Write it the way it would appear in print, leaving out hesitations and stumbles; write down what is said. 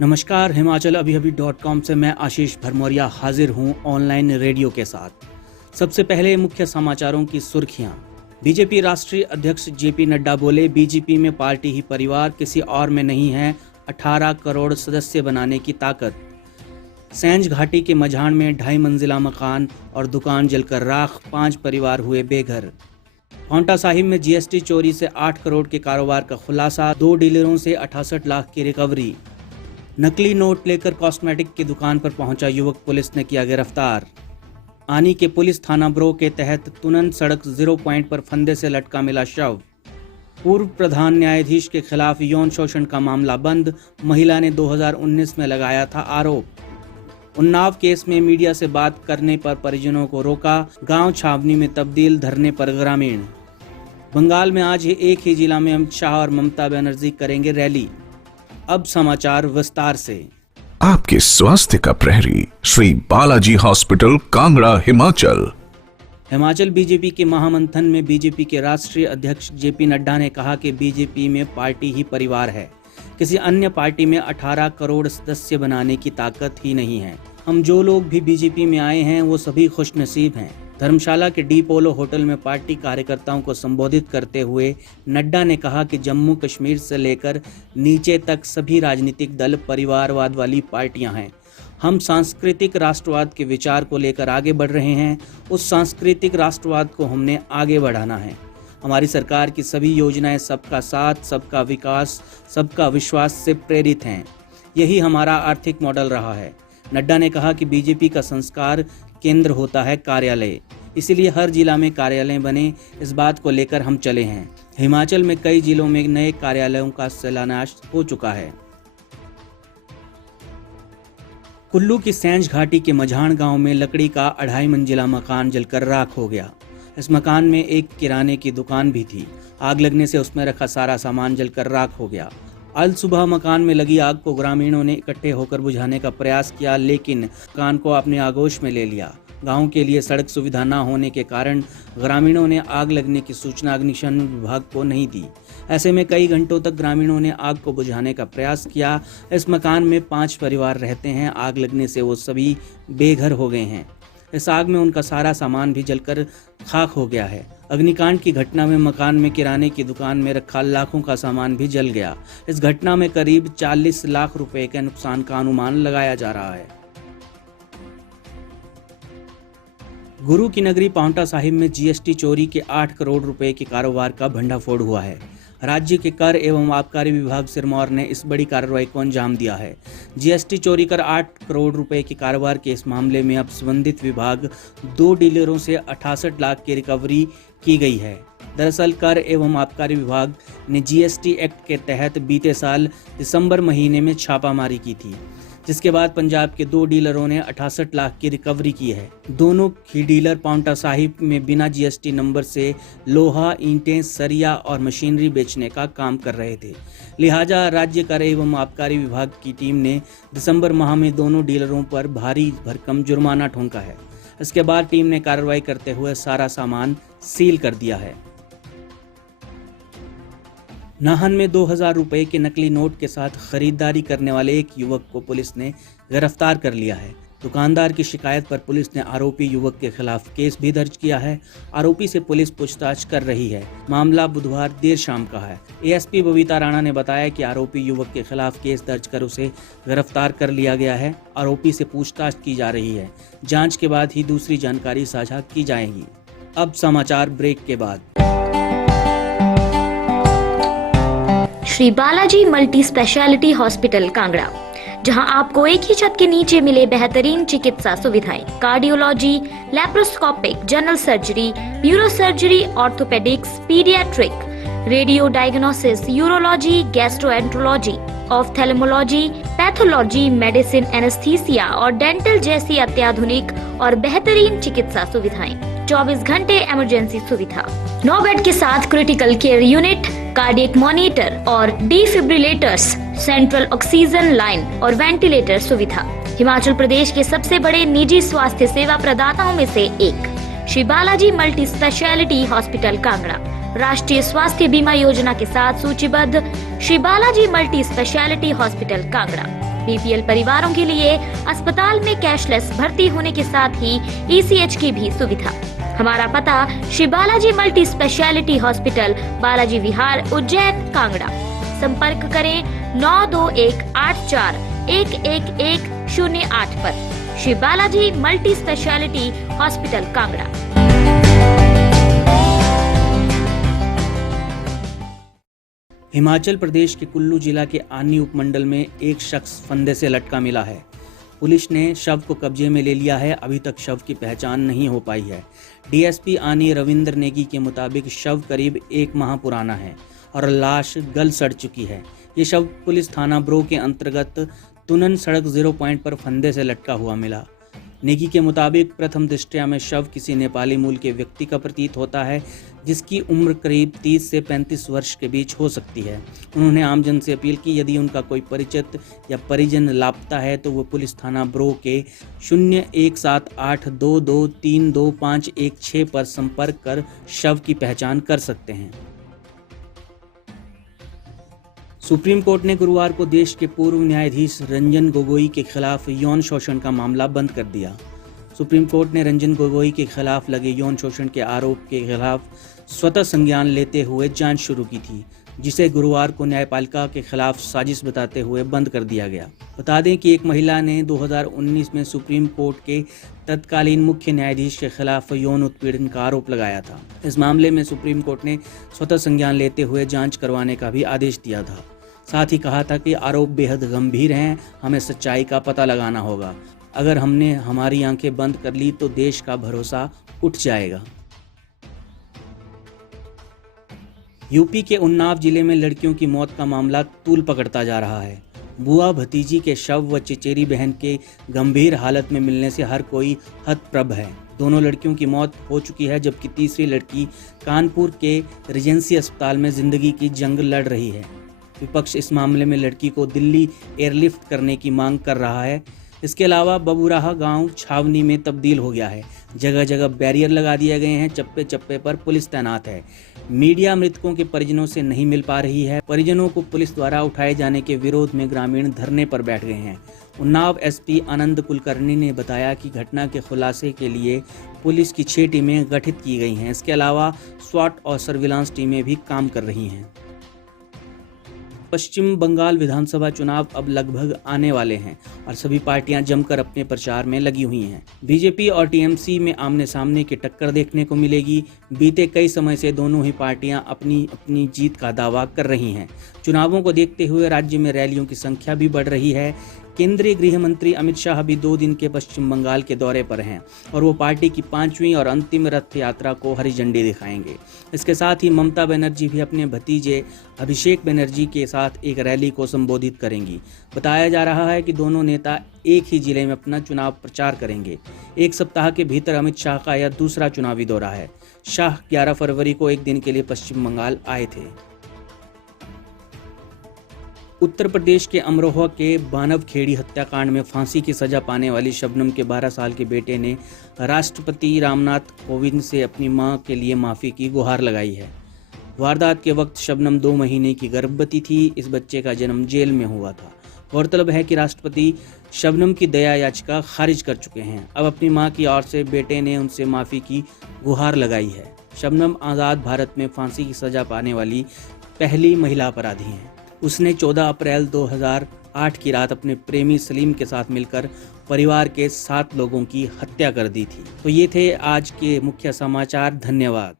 नमस्कार, हिमाचल अभी अभी .com से मैं आशीष भरमौरिया हाजिर हूं ऑनलाइन रेडियो के साथ। सबसे पहले मुख्य समाचारों की सुर्खियां। बीजेपी राष्ट्रीय अध्यक्ष जेपी नड्डा बोले, बीजेपी में पार्टी ही परिवार, किसी और में नहीं है 18 करोड़ सदस्य बनाने की ताकत। सैंज घाटी के मझाण में 2.5 मंजिला मकान और दुकान जलकर राख, 5 परिवार हुए बेघर। पांवटा साहिब में जीएसटी चोरी से 8 करोड़ के कारोबार का खुलासा, 2 डीलरों से 68 लाख की रिकवरी। नकली नोट लेकर कॉस्मेटिक की दुकान पर पहुंचा युवक, पुलिस ने किया गिरफ्तार। आनी के पुलिस थाना ब्रो के तहत तुनन सड़क 0 पॉइंट पर फंदे से लटका मिला शव। पूर्व प्रधान न्यायाधीश के खिलाफ यौन शोषण का मामला बंद, महिला ने 2019 में लगाया था आरोप। उन्नाव केस में मीडिया से बात करने पर परिजनों को रोका, गांव छावनी में तब्दील, धरने पर ग्रामीण। बंगाल में आज एक ही जिला में अमित शाह और ममता बनर्जी करेंगे रैली। अब समाचार विस्तार से। आपके स्वास्थ्य का प्रहरी, श्री बालाजी हॉस्पिटल, कांगड़ा, हिमाचल बीजेपी के महामंथन में बीजेपी के राष्ट्रीय अध्यक्ष जेपी नड्डा ने कहा कि बीजेपी में पार्टी ही परिवार है, किसी अन्य पार्टी में 18 करोड़ सदस्य बनाने की ताकत ही नहीं है। हम जो लोग भी बीजेपी में आए हैं वो सभी खुशनसीब हैं। धर्मशाला के डी पोलो होटल में पार्टी कार्यकर्ताओं को संबोधित करते हुए नड्डा ने कहा कि जम्मू कश्मीर से लेकर नीचे तक सभी राजनीतिक दल परिवारवाद वाली पार्टियां हैं। हम सांस्कृतिक राष्ट्रवाद के विचार को लेकर आगे बढ़ रहे हैं। उस सांस्कृतिक राष्ट्रवाद को हमने आगे बढ़ाना है। हमारी सरकार की सभी योजनाएं सबका साथ, सबका विकास, सबका विश्वास से प्रेरित हैं। यही हमारा आर्थिक मॉडल रहा है। नड्डा ने कहा कि बीजेपी का संस्कार केंद्र होता है कार्यालय, इसीलिए हर जिला में कार्यालय बने, इस बात को लेकर हम चले हैं। हिमाचल में कई जिलों में नए कार्यालयों का शिलान्यास हो चुका है। कुल्लू की सैंज घाटी के मझाण गांव में लकड़ी का 2.5 मंजिला मकान जलकर राख हो गया। इस मकान में एक किराने की दुकान भी थी। आग लगने से उसमें रखा सारा सामान जलकर राख हो गया। अल सुबह मकान में लगी आग को ग्रामीणों ने इकट्ठे होकर बुझाने का प्रयास किया, लेकिन मकान को अपने आगोश में ले लिया। गांव के लिए सड़क सुविधा न होने के कारण ग्रामीणों ने आग लगने की सूचना अग्निशमन विभाग को नहीं दी। ऐसे में कई घंटों तक ग्रामीणों ने आग को बुझाने का प्रयास किया। इस मकान में 5 परिवार रहते हैं। आग लगने से वो सभी बेघर हो गए हैं। इस आग में उनका सारा सामान भी जलकर खाक हो गया है। अग्निकांड की घटना में मकान में किराने की दुकान में रखा लाखों का सामान भी जल गया। इस घटना में करीब 40 लाख रुपए के नुकसान का अनुमान लगाया जा रहा है। गुरु की नगरी पांवटा साहिब में जीएसटी चोरी के 8 करोड़ रुपए के कारोबार का भंडाफोड़ हुआ है। राज्य के कर एवं आबकारी विभाग सिरमौर ने इस बड़ी कार्रवाई को अंजाम दिया है। जीएसटी चोरी कर 8 करोड़ रुपए के कारोबार के इस मामले में अब संबंधित विभाग 2 डीलरों से 68 लाख की रिकवरी की गई है। दरअसल कर एवं आबकारी विभाग ने जीएसटी एक्ट के तहत बीते साल दिसंबर महीने में छापामारी की थी, जिसके बाद पंजाब के 2 डीलरों ने 68 लाख की रिकवरी की है। दोनों ही डीलर पांवटा साहिब में बिना जीएसटी नंबर से लोहा, ईंटें, सरिया और मशीनरी बेचने का काम कर रहे थे। लिहाजा राज्य कर एवं आबकारी विभाग की टीम ने दिसंबर माह में दोनों डीलरों पर भारी भरकम जुर्माना ठोंका है। इसके बाद टीम ने कार्रवाई करते हुए सारा सामान सील कर दिया है। नाहन में 2000 रुपए के नकली नोट के साथ खरीदारी करने वाले एक युवक को पुलिस ने गिरफ्तार कर लिया है। दुकानदार की शिकायत पर पुलिस ने आरोपी युवक के खिलाफ केस भी दर्ज किया है। आरोपी से पुलिस पूछताछ कर रही है। मामला बुधवार देर शाम का है। एएसपी बबीता राणा ने बताया कि आरोपी युवक के खिलाफ केस दर्ज कर उसे गिरफ्तार कर लिया गया है। आरोपी से पूछताछ की जा रही है। जांच के बाद ही दूसरी जानकारी साझा की जाएगी। अब समाचार ब्रेक के बाद। Shri Balaji multi speciality hospital Kangra, जहां आपको एक ही छत के नीचे मिले बेहतरीन चिकित्सा सुविधाएं, cardiology, laparoscopic, general surgery, neuro surgery, orthopaedics, paediatric, radio diagnosis, urology, gastroenterology, ophthalmology, pathology, medicine, anaesthesia और डेंटल जैसी अत्याधुनिक और बेहतरीन चिकित्सा सुविधाएं, 24 घंटे इमरजेंसी सुविधा, 9 बेड के साथ critical care unit, cardiac monitor और डिफिब्रिलेटर्स, सेंट्रल ऑक्सीजन लाइन और वेंटिलेटर सुविधा। हिमाचल प्रदेश के सबसे बड़े निजी स्वास्थ्य सेवा प्रदाताओं में से एक Shri Balaji multi speciality hospital Kangra राष्ट्रीय स्वास्थ्य बीमा योजना के साथ सूचीबद्ध Shri Balaji multi speciality hospital Kangra BPL परिवारों के लिए अस्पताल में कैशलेस भर्ती होने के साथ ही ईसीएच की भी सुविधा। हमारा पता Shri Balaji multi speciality hospital, Balaji Vihar, Ujjain, Kangra. संपर्क करें 9218411108 पर। Shri Balaji multi speciality hospital, Kangra. Himachal Pradesh के कुल्लू जिला के आनी उपमंडल में एक शख्स फंदे से लटका मिला है। पुलिस ने शव को कब्जे में ले लिया है। अभी तक शव की पहचान नहीं हो पाई है। डीएसपी आनी रविंद्र नेगी के मुताबिक शव करीब 1 माह पुराना है और लाश गल सड़ चुकी है। ये शव पुलिस थाना ब्रो के अंतर्गत तुनन सड़क 0 पॉइंट पर फंदे से लटका हुआ मिला। नेगी के मुताबिक प्रथम दृष्टया में शव किसी नेपाली मूल के व्यक्ति का प्रतीत होता है, जिसकी उम्र करीब 30 से 35 वर्ष के बीच हो सकती है। उन्होंने आमजन से अपील की, यदि उनका कोई परिचित या परिजन लापता है तो वो पुलिस थाना ब्रो के 017822322516 पर संपर्क कर शव की पहचान कर सकते हैं। सुप्रीम कोर्ट ने गुरुवार को देश के पूर्व न्यायाधीश रंजन गोगोई के खिलाफ यौन शोषण का मामला बंद कर दिया। सुप्रीम कोर्ट ने रंजन गोगोई के खिलाफ लगे यौन शोषण के आरोप के खिलाफ स्वतः संज्ञान लेते हुए जांच शुरू की थी, जिसे गुरुवार को न्यायपालिका के खिलाफ साजिश बताते हुए बंद कर दिया गया। बता दें कि एक महिला ने 2019 में सुप्रीम कोर्ट के तत्कालीन मुख्य न्यायाधीश के खिलाफ यौन उत्पीड़न का आरोप लगाया था। इस मामले में सुप्रीम कोर्ट ने स्वतः संज्ञान लेते हुए जांच करवाने का भी आदेश दिया था। साथ ही कहा था कि आरोप बेहद गंभीर हैं, हमें सच्चाई का पता लगाना होगा। अगर हमने हमारी आंखें बंद कर ली तो देश का भरोसा उठ जाएगा। यूपी के उन्नाव जिले में लड़कियों की मौत का मामला तूल पकड़ता जा रहा है। बुआ भतीजी के शव व चचेरी बहन के गंभीर हालत में मिलने से हर कोई हतप्रभ है। दोनों लड़कियों की मौत हो चुकी है, जबकि तीसरी लड़की कानपुर के रिजेंसी अस्पताल में जिंदगी की जंग लड़ रही है। विपक्ष इस मामले में लड़की को दिल्ली एयरलिफ्ट करने की मांग कर रहा है। इसके अलावा बबुराहा गांव छावनी में तब्दील हो गया है। जगह जगह बैरियर लगा दिए गए हैं, चप्पे चप्पे पर पुलिस तैनात है। मीडिया मृतकों के परिजनों से नहीं मिल पा रही है। परिजनों को पुलिस द्वारा उठाए जाने के विरोध में ग्रामीण धरने पर बैठ गए हैं। उन्नाव एसपी आनंद कुलकर्णी ने बताया कि घटना के खुलासे के लिए पुलिस की 6 टीमें गठित की गई हैं। इसके अलावा स्वाट और सर्विलांस टीमें भी काम कर रही हैं। पश्चिम बंगाल विधानसभा चुनाव अब लगभग आने वाले हैं और सभी पार्टियां जमकर अपने प्रचार में लगी हुई हैं। बीजेपी और टीएमसी में आमने सामने की टक्कर देखने को मिलेगी। बीते कई समय से दोनों ही पार्टियां अपनी अपनी जीत का दावा कर रही हैं। चुनावों को देखते हुए राज्य में रैलियों की संख्या भी बढ़ रही है। केंद्रीय गृह मंत्री अमित शाह भी 2 दिन के पश्चिम बंगाल के दौरे पर हैं और वो पार्टी की 5वीं और अंतिम रथ यात्रा को हरी झंडी दिखाएंगे। इसके साथ ही ममता बनर्जी भी अपने भतीजे अभिषेक बनर्जी के साथ एक रैली को संबोधित करेंगी। बताया जा रहा है कि दोनों नेता एक ही जिले में अपना चुनाव प्रचार करेंगे। 1 सप्ताह के भीतर अमित शाह का यह दूसरा चुनावी दौरा है। शाह 11 फरवरी को 1 दिन के लिए पश्चिम बंगाल आए थे। उत्तर प्रदेश के अमरोहा के बानवखेड़ी हत्याकांड में फांसी की सजा पाने वाली शबनम के 12 साल के बेटे ने राष्ट्रपति रामनाथ कोविंद से अपनी मां के लिए माफ़ी की गुहार लगाई है। वारदात के वक्त शबनम 2 महीने की गर्भवती थी। इस बच्चे का जन्म जेल में हुआ था। गौरतलब है कि राष्ट्रपति शबनम की दया याचिका खारिज कर चुके हैं। अब अपनी मां की ओर से बेटे ने उनसे माफ़ी की गुहार लगाई है। शबनम आज़ाद भारत में फांसी की सजा पाने वाली पहली महिला अपराधी हैं। उसने 14 अप्रैल 2008 की रात अपने प्रेमी सलीम के साथ मिलकर परिवार के 7 लोगों की हत्या कर दी थी। तो ये थे आज के मुख्य समाचार। धन्यवाद।